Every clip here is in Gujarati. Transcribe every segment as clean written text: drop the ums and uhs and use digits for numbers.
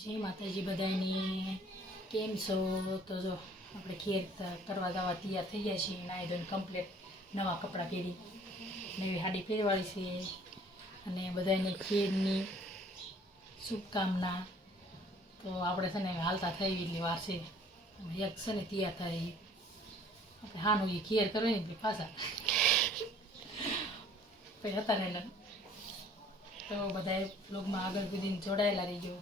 જય માતાજી બધાની કેમ છો? તો જો આપણે ખીર કરવા જવા તૈયાર થઈ ગયા છીએ. નાહી ધોઈને કમ્પ્લીટ નવા કપડાં પહેરી નવી સાડી પહેરવાળી છે અને બધાની ખીરની શુભકામના. તો આપણે છે ને હાલતા થઈ એટલી વાર છે. એક છે ને તૈયાર થાય આપણે હાનું એ ખીર કરવી ને પાછા પછી હતા ને. તો બધા બ્લોગમાં આગળ સુધી જોડાયેલા રહીજો.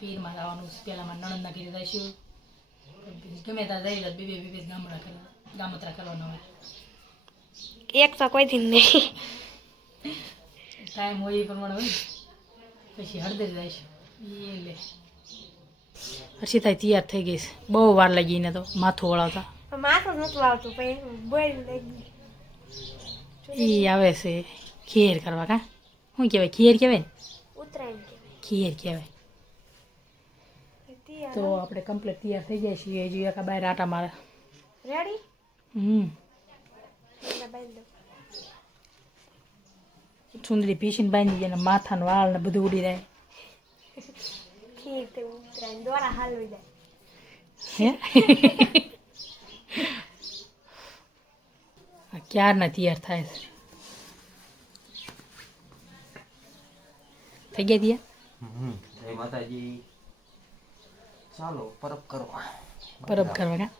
પીરમાં જવાનું પહેલાંમાં નણંદના ઘરે જઈશું. ગમે ત્યાં જઈ બે ગામતરા કરવાનો હોય. એક તો કોઈ દિન નહીં ટાઈમ હોય એ પ્રમાણે હોય. પછી હળદર જઈશું એ લે હર્ષિતા તૈયાર થઈ ગઈ છે. બહુ વાર લાગી એને તો માથું વળાવતા. માથું નતું આવતું પછી બોલ એ આવે છે ખીર કરવા. કા શું કહેવાય? ખીર કહેવાય ને? ઉતરાયણ ખીર કહેવાય. તો આપણે કમ્પ્લીટ તૈયાર થઈ જાય છીએ. જોઈએ કે બહાર આટા મારે રેડી. સુંદરી પીસીને બાંધી જાય ને માથાનું વાળ ને બધું ઉડી જાય. ખીર તે ઉતરાયણ દ્વારા હાલવી જાય. હે ક્યારના તૈયાર થાય છે. થઈ ગયા તૈયાર? જય માતાજી. ચાલો પરબ કરવા. પરબ કરવા કા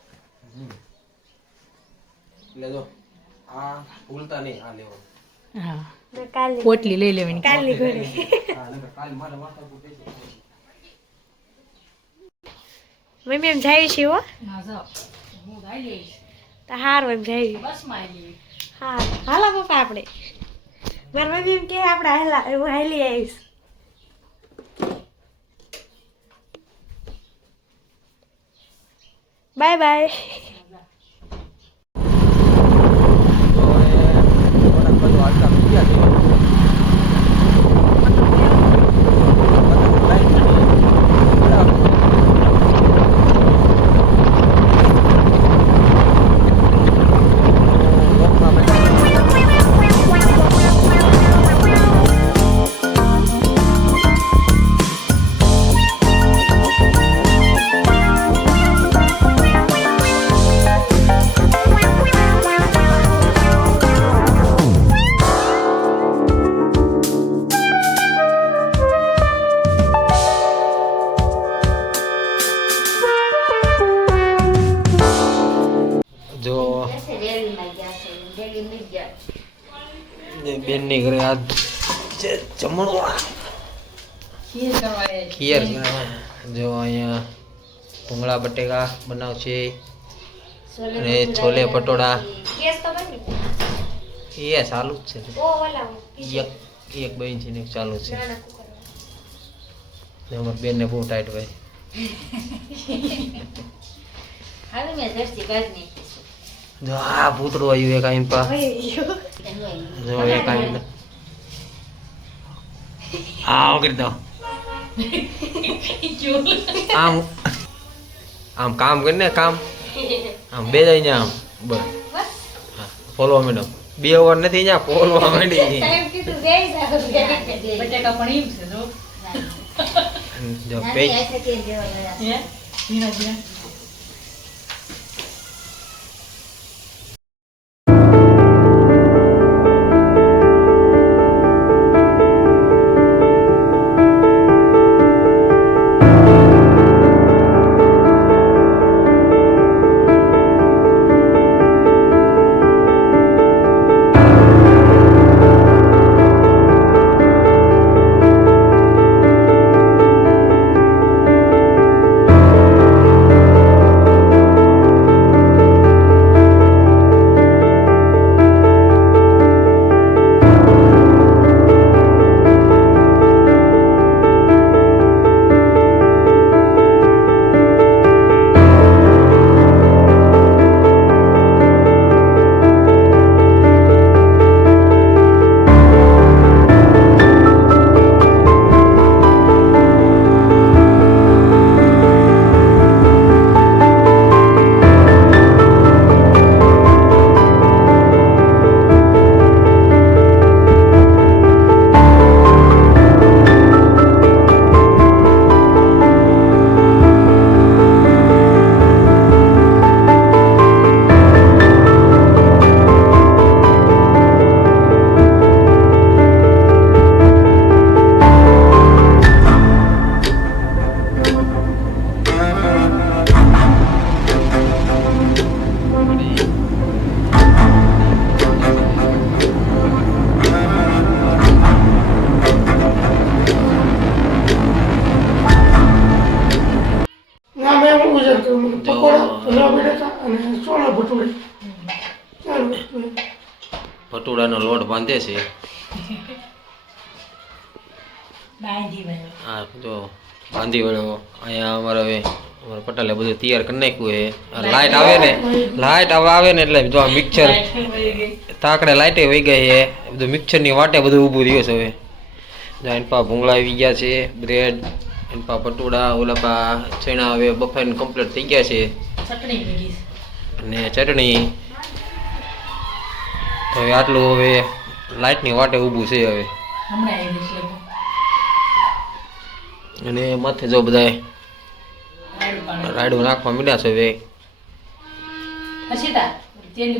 એટલે જો આ ભૂલતા નહીં આ લેવો. હા કાલની પોટલી લઈ લેવાની. કાલની ઘોડી કાલ મારા માથા પર બેસે. મમ્મી એમ જાય છે હો. હા જાઓ હું ગાઈ લઈશ. તો હારું એમ જાય. બસમાં આવી. હા હાલો પપ્પા આપણે. મારી મમ્મી એમ કે આપણે હાલા હું હાલી આવીશ. Bye bye. જો બેન ની ઘરે આજ જમણવા ખીર કરવા ખીર જો અહીંયા ભૂંગળા બટેકા બનાવશે અને છોલે ભટોડા એ ચાલુ જ છે. એક બેન છે ને એક ચાલુ છે. અમારી બેન ને બહુ ટાઈટ હોય. જો આ ભૂતળું આવ્યું એક આઈન પા. જો એક આઈન આવ કરી દો. આમ આમ કામ કરીને કામ આમ બે જાય ને આમ બસ હા ફોલવા મેડમ 2 ઓવર નથી ત્યાં ફોલવા માંડી. બટેકા પણ એમ છે જો. જો પેજ હે ઝીણા ઝીણા. ભટુડાનો લોટ બાંધે છે બાંધી ભાઈ હા જો બાંધી વળો અહીંયા અમારે હવે અમારા પટેલે બધું તૈયાર કરી નાખ્યું છે લાઇટ આવે ને એટલે જો આ મિક્સર તાકડે લાઇટે વહી ગઈ છે બધું મિક્સરની વાટે બધું ઊભું રહ્યું છે હવે જો એનપા ભૂંગળા આવી ગયા છે બ્રેડ એનપા ભટુડા ઓલાપા ચણા હવે બફાઈને કમ્પ્લીટ થઈ ગયા છે ચટણી ભેગી અને ચટણી તો હવે આટલું હવે લાઇટની વાટે ઊભું છે હવે હમણાં આવી જશે લગભગ. અને માથે જો બધાય રાયડું પાણી. રાયડું નાખવા માંડ્યા છે હવે હસીતા તેલ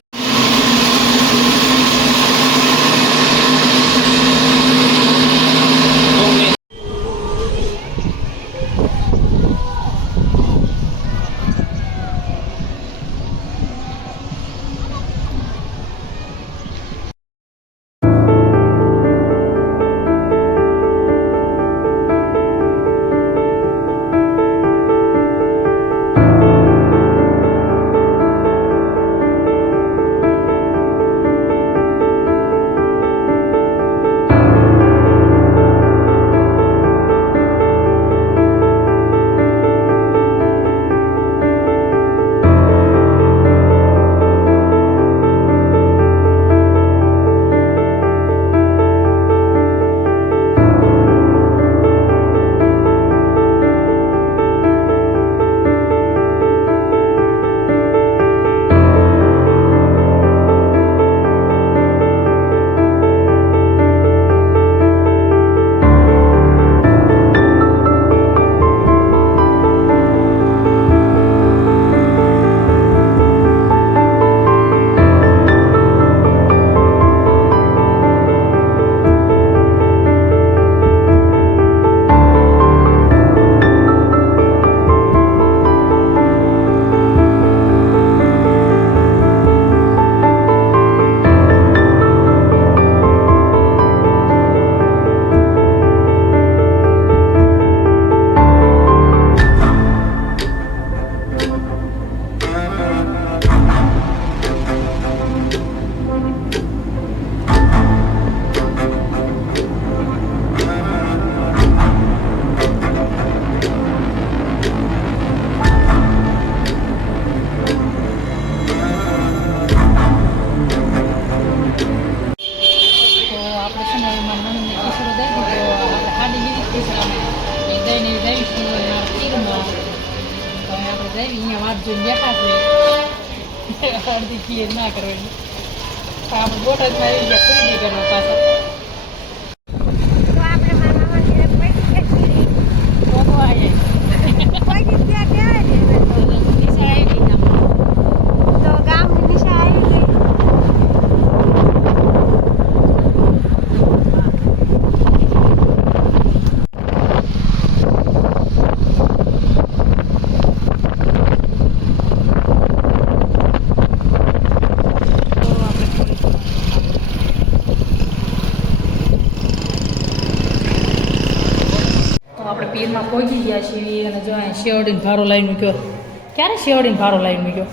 અહીંયા વાત જોઈને બેઠા છે અડધી ખીર ના કરવાની આપણે બોટાદમાં આવી ગયા પૂરી નહીં કરવા પાછા તો આપણે મારા મામા ઘરે પૈકી છીએ. પૈકી ત્યાં કહેવાય ને નિશા આવી ગઈ તો ગામની નિશા આવી ગઈ. પીરમાં પહોંચી ગયા છીએ અને જો અહીં શેવડીને ભારો લાવી મૂક્યો ક્યારે શેવડીને ભારો લાવી મૂક્યો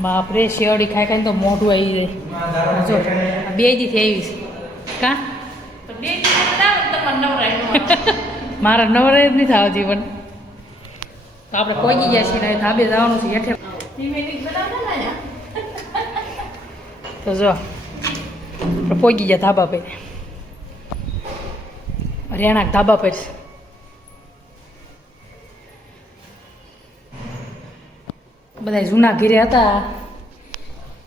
બાપરે શેવડી ખાઈ ખાઈને તો મોઢું આવી જાય જો આ બે દીથી આવી છે કા મારા નવરાય જ નથી આવતી પણ તો આપણે પહોંચી ગયા છીએ ને ધાબે જવાનું છે હેઠે તો જો આપણે પહોંચી ગયા ધાબા પર રેણાક ધાબા પર બધા જૂના ઘેરે હતા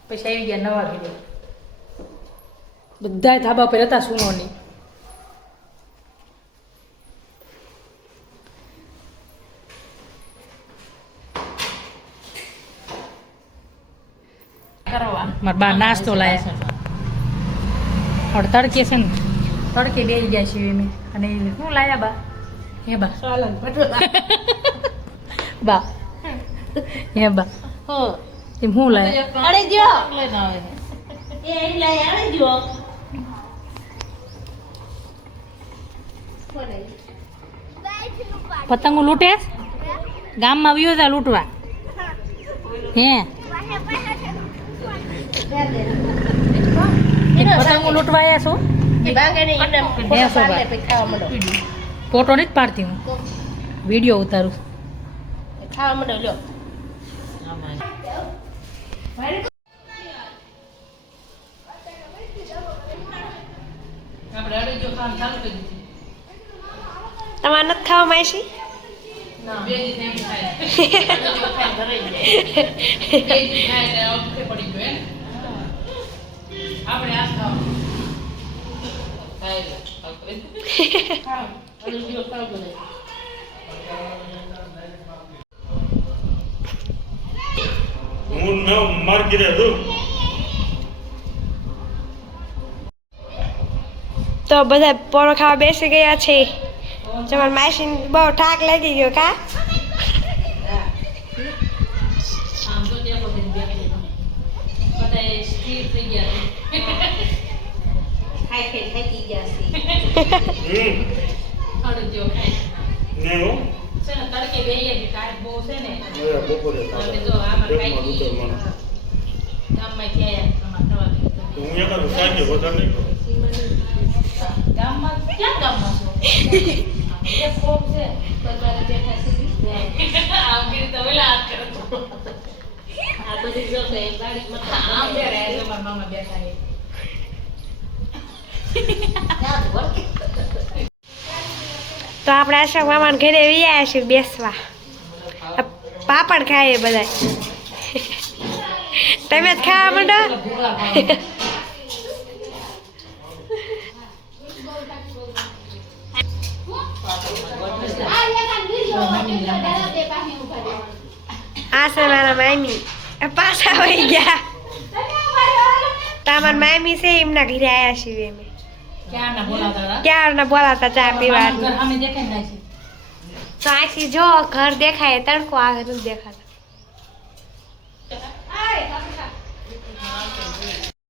પછી આવી ગયા નવા ઘેરે બધા ધાબા પર હતા સુનોની મારા બા નાસ્તો લાયા હવે તડકે છે ને તડકે બેસી ગયા છીએ અમે અને શું લાયા બા હે બા બા હે બા એમ શું લાયા અરે જો એ લઈ આવે જો પતંગો લૂંટે ગામમાં આવ્યો હતા લૂંટવા હે પતંગો લૂંટવા આવ્યા છો ફોટો નથી પાડતી હું વિડીયો ઉતારું ખાવા માંડો લ્યો આપણે અડીજો ખાવાનું ચાલુ કરી દીધું તમારે નથી ખાવા માયસી બે દી એમ ખાય બે દી ખાય ઓકે પડી ગયો એમ આપણે આ ખાવાનું હું ન માર ગીરે છું તો બધા પોરો ખાવા બેસી ગયા છે તમારી માસી બહુ ઠાક લાગી ગયો કા આમ તો ત્યાં બધે બધા સ્થિર થઈ ગયા ખાઈ થાકી ગયા છે અડજો ખાય ને હો છે ને તડકે બેહીએ કે કાટ બહુ છે ને બપોરે અમે તો આમાં ખાઈ ગઈ ગામમાં ક્યાં આયા હું એક સાંજે વધારે નહીં ગામમાં ક્યાં ગામમાં છો એ ફોક છે બધાને બેઠા છે આમ કરી તો વેલા હાથ કરો આ બધી જો કે ગાડીમાં આમ બેઠા એટલે મારા મામા બેઠા છે તો આપણે અશોક મામાને ઘરે વ્યાયા છીએ બેસવા પાપડ ખાઈએ બધા તમે જ ખાવા માંડો આ છે મારા મામી પાછા વહી ગયા તમારા મામી છે એમના ઘરે આવ્યા છીએ અમે ક્યાં બોલાતા હતા ક્યારના બોલાતા ચા પીવા ઘર સામે દેખાય ને છે તો આખી જો ઘર દેખાય તડકો આવે નથી દેખાતા